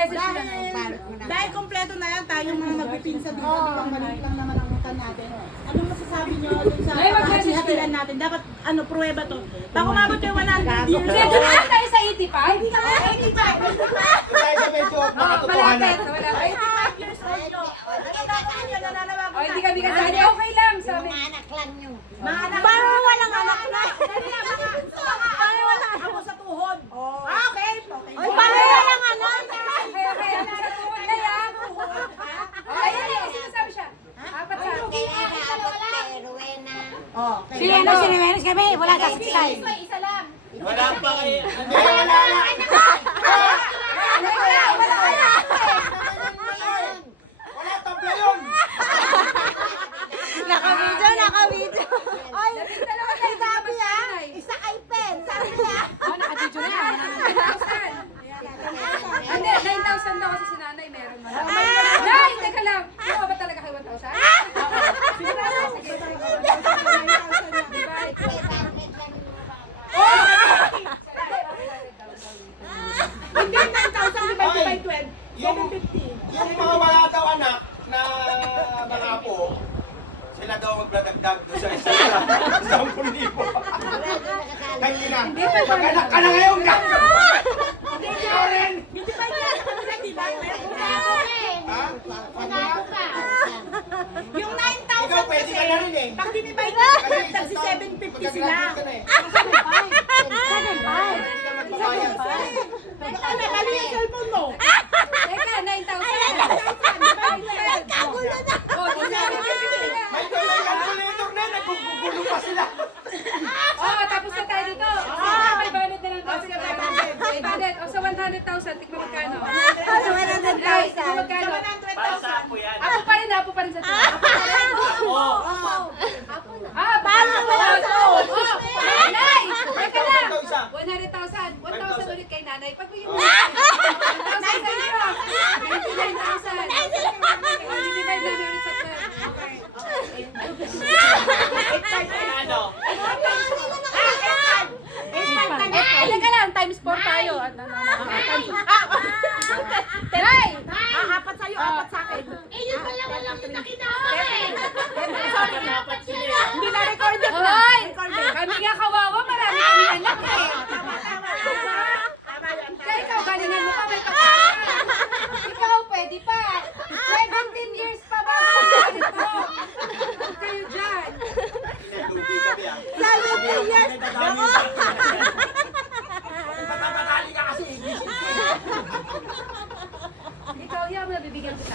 message lang. Dahil kompleto na yan, tayong mga magpipinsa dito, di ba maliit lang naman ang utan natin. Anong masasabi nyo dun sa hati-hatilan natin? Dapat, pruweba to. Baka umabot yung 100 years. Sige, doon na tayo sa 85. Hindi ka 85. Tayo sa medyo makatotohanan. Malapit. 85 years old nyo. Ano gagawin nyo? Nananawagan O, na. hindi kami kasali. Okay lang. Sabi. Mga anak. Parang walang anak na. Parang walang ako sa tuhod. Okay. Parang walang anak. Okay. Ano sa tuhod na yan? Okay, yan. Sinasabi siya. Apat sa akin. Si Remenes kami, wala sa size. Isa lang. Wala pa kayo. Wala tabla yun. Naka-video. Ay, sabi isa kay Pen, sabi niya. Naka-video na yan. 9,000. Hindi, 9,000 daw kasi si nanay meron man. Nay, teka lang. Oo ba talaga kay 1,000? Hindi 9,000 divided by 12. Yung mga wala daw anak na mga apo, sila daw magdadagdag doon sa isa sa 10,000. Kaya na, mag-anak ka na ngayon na! Ikaw rin! Hindi ba yan sa kanila, di ba? Ha? Yung 9,000 Ikaw pwede ka na rin eh. pag dinivide mo sa 12, tagsi 750 sila. Magkagraduate ka na eh. Pwede ka magbabayad. Mali yung cellphone mo. Teka, 9,000. Nagkagulo na. O, di na. May calculator na, naggugulo pa sila. Oh, tapos na tayo dito. May banod na lang tayo. May banod. O, sa 100,000, tignan magkano. Guys, tignan magkano. 100,000. Apo pa rin sa tuwa. Paano wala sa Oh, nanay! Teka lang. Ito isa. 100,000. 1,000 ulit kay nanay. Pag yung 1,000 sa inyo. 99,000. Divide namin ulit sa 12. Teka lang, times 4 tayo. Nay! Apat sa'yo, apat sa akin. Yung dalawa lang yung nakinama Hindi na recorded na. Hoy! Kami nga kawawa, marami kami anak eh. Tama yan. Kaya ikaw, galingan mo pa, may pagkakas. Ikaw, pwede pa. 17 years pa ba? Huwag kayo dyan. Lugi kami ah. 17 years. Ako. Patamatali ka kasi. Ikaw, yan, mabibigyan kita.